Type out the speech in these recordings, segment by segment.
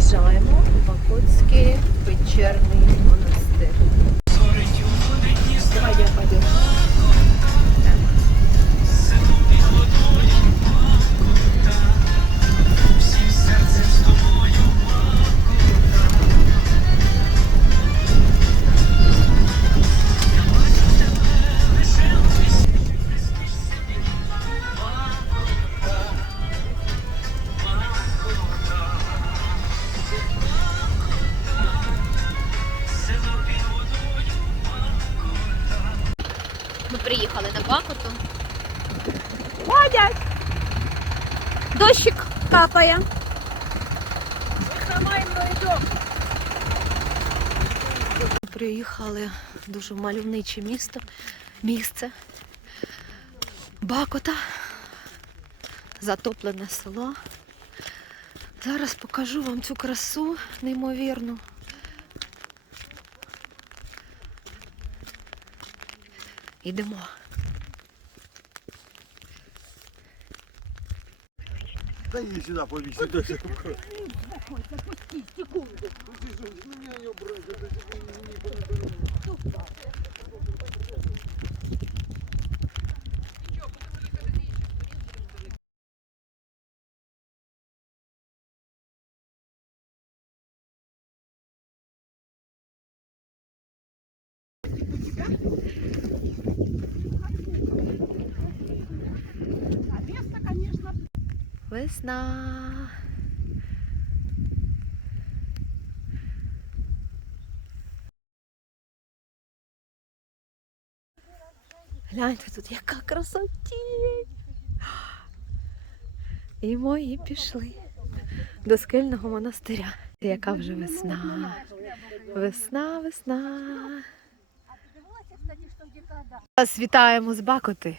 Заїжджаємо в Бакутський печерний Бакуту. Водять! Дощик капає. Приїхали в дуже мальовниче місто, місце. Бакота, затоплене село. Зараз покажу вам цю красу неймовірну. Йдемо. Да иди сюда, повиси. Вот это Весна. Гляньте тут, яка красотінь. І мої пішли до скельного монастиря. Яка вже весна. Весна, весна. Вас вітаємо з Бакоти.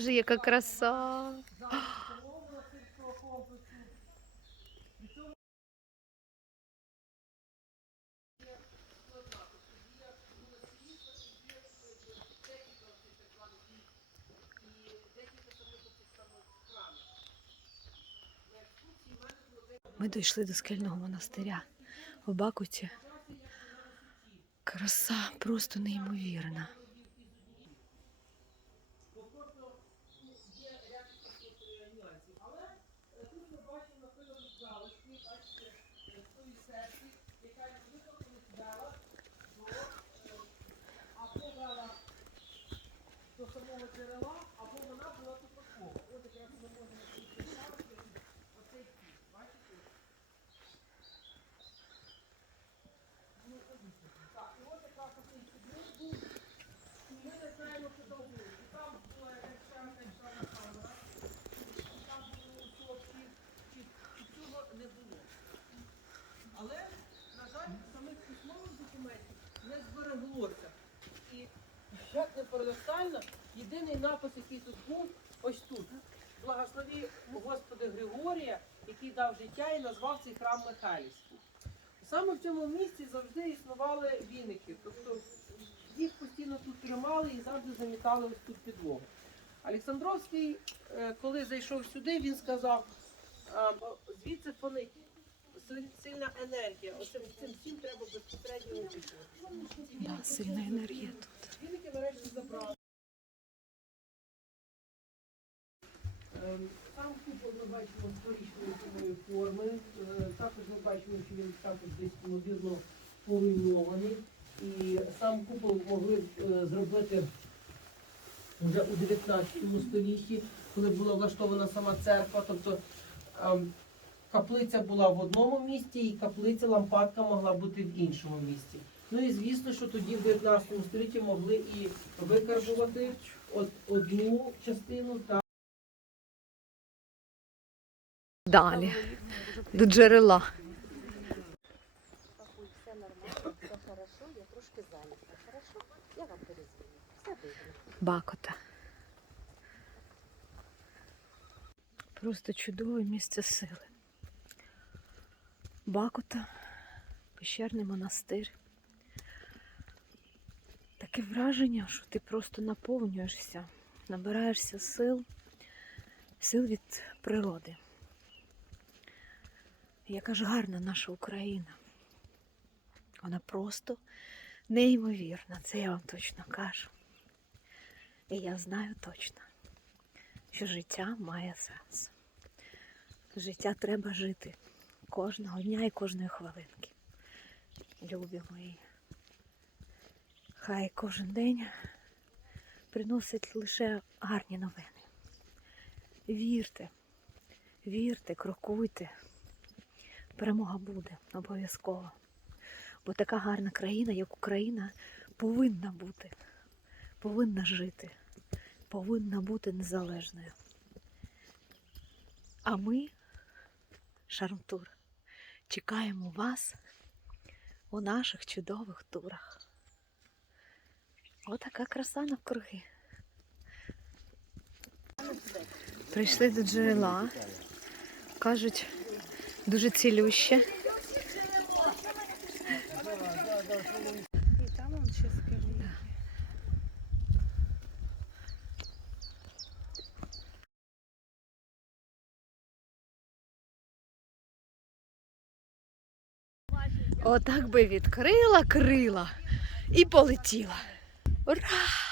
Боже, яка краса! Ми дійшли до скельного монастиря в Бакуті. Краса просто неймовірна. Але, не збереглося. І як не парадоксально, єдиний напис, який тут був, ось тут. Благослови Господи Григорія, який дав життя і назвав цей храм Михайлівським. Саме в цьому місці завжди існували віники. Тобто їх постійно тут тримали і завжди замітали ось тут підлогу. Олександровський, е, коли зайшов сюди, він сказав, звідси фонить сильна енергія. Оцим цим всім сильна енергія тут. Ем, Сам купол ми бачимо сторічної форми. Е, Також ми бачимо, що він також десь ймовірно поруйнований. І сам купол могли е, зробити вже у 19 столітті, коли була влаштована сама церква. Тобто ем, каплиця була в одному місці, і каплиця лампадка могла бути в іншому місці. Ну і звісно, що тоді в 19 столітті могли і викарбувати одну частину та Далі. До джерела. Все нормально, все хорошо, я трошки зайнята. Хорошо? Я вам перезвоню. Все добре. Бакота. Просто чудове місце сили. Бакота, пещерний монастир. Таке враження, що ти просто наповнюєшся, набираєшся сил, сил від природи. Яка ж гарна наша Україна. Вона просто неймовірна, це я вам точно кажу. І я знаю точно, що життя має сенс. Життя треба жити кожного дня і кожної хвилинки. Любі мої. Хай кожен день приносить лише гарні новини. Вірте, вірте, крокуйте. Перемога буде обов'язково. Бо така гарна країна, як Україна, повинна бути, повинна жити повинна бути незалежною. А ми, Шармтур, чекаємо вас у наших чудових турах. Отака краса навкруги. Прийшли до джерела. Кажуть, дуже цілюще. Отак би відкрила крила і полетіла. ¡Hurra!